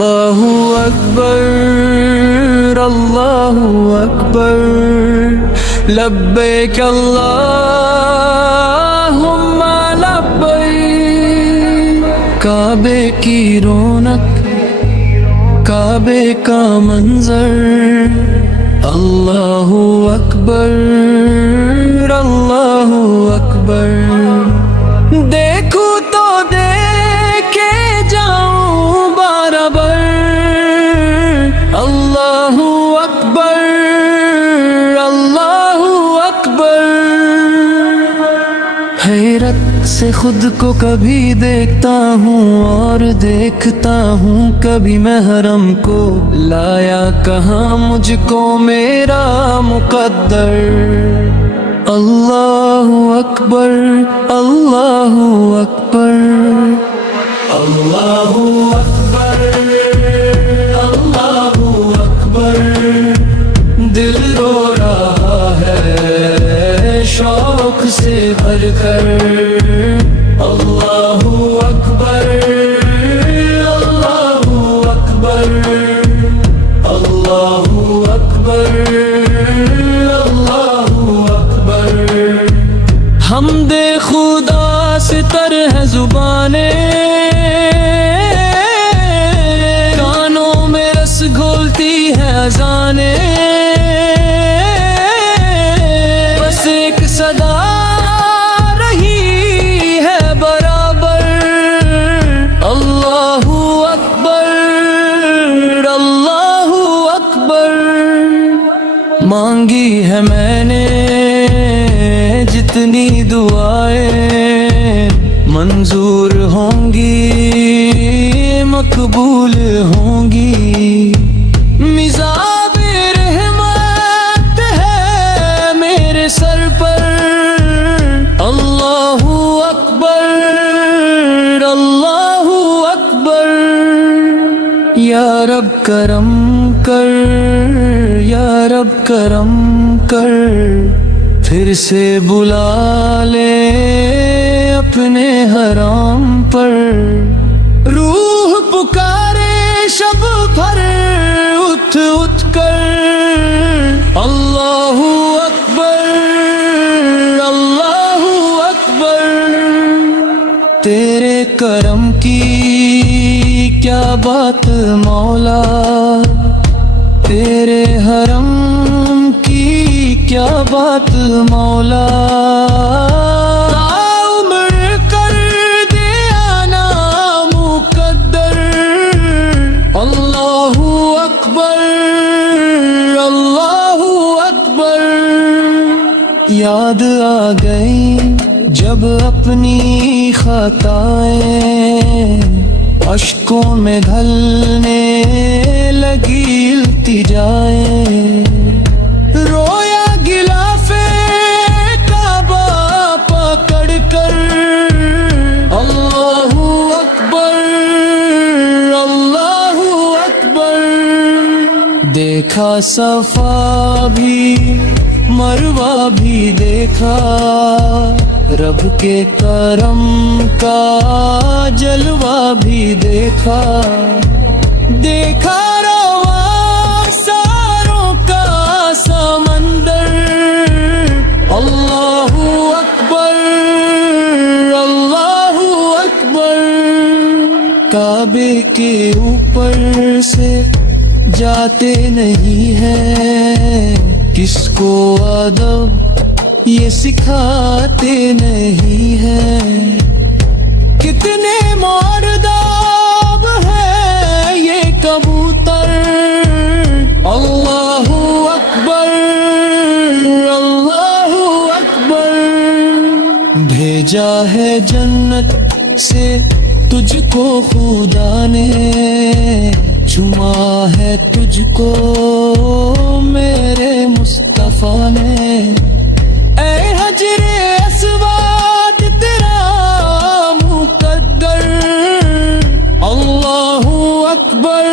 اللہ اکبر اللہ اکبر لبیک اللہم لبیک کعبے کی رونق کعبے کا منظر اللہ اکبر اللہ اکبر دیکھوں تو دیکھے جاؤں برابر اللہ اکبر اللہ اکبر حیرت سے خود کو کبھی دیکھتا ہوں اور دیکھتا ہوں کبھی محرم کو لایا کہاں مجھ کو میرا مقدر اللہ اکبر اللہ اکبر اللہ اکبر اللہ اکبر دل رو رہا ہے شوق سے بھر کر اللہ اکبر اللہ اکبر اللہ اکبر اللہ اکبر حمد خدا سے تر ہے زبانیں کانوں میں رس گھولتی ہے اذانیں بس ایک صدا رہی ہے برابر اللہ اکبر اللہ اکبر مانگی ہے میں نے جتنی دعائیں منظور ہوں گی مقبول ہوں گی مزاب رحمت ہے میرے سر پر اللہ اکبر اللہ اکبر یا رب کرم کر یا رب کرم کر پھر سے بلا لے اپنے حرام پر روح پکارے شب بھر اٹھ اٹھ کر اللہ اکبر اللہ اکبر تیرے کرم کی کیا بات مولا تیرے حرم کی کیا بات مولا عمر کر دیا نا مقدر اللہ اکبر اللہ اکبر یاد آ گئی جب اپنی خطائیں اشکوں میں ڈھلنے لگی التجائیں رویا غلاف کعبہ پکڑ کر اللہ اکبر اللہ اکبر دیکھا صفا بھی مروہ بھی دیکھا رب کے کرم کا جلوہ بھی دیکھا دیکھا رواں ساروں کا سمندر اللہ اکبر اللہ اکبر کعبے کے اوپر سے جاتے نہیں ہیں کس کو ادب یہ سکھاتے نہیں ہیں کتنے مرداب ہے یہ کبوتر اللہ اکبر اللہ اکبر بھیجا ہے جنت سے تجھ کو خدا نے چما ہے تجھ کو میرے مصطفیٰ نے اے حجر اسود تیرا مقدر اللہ اکبر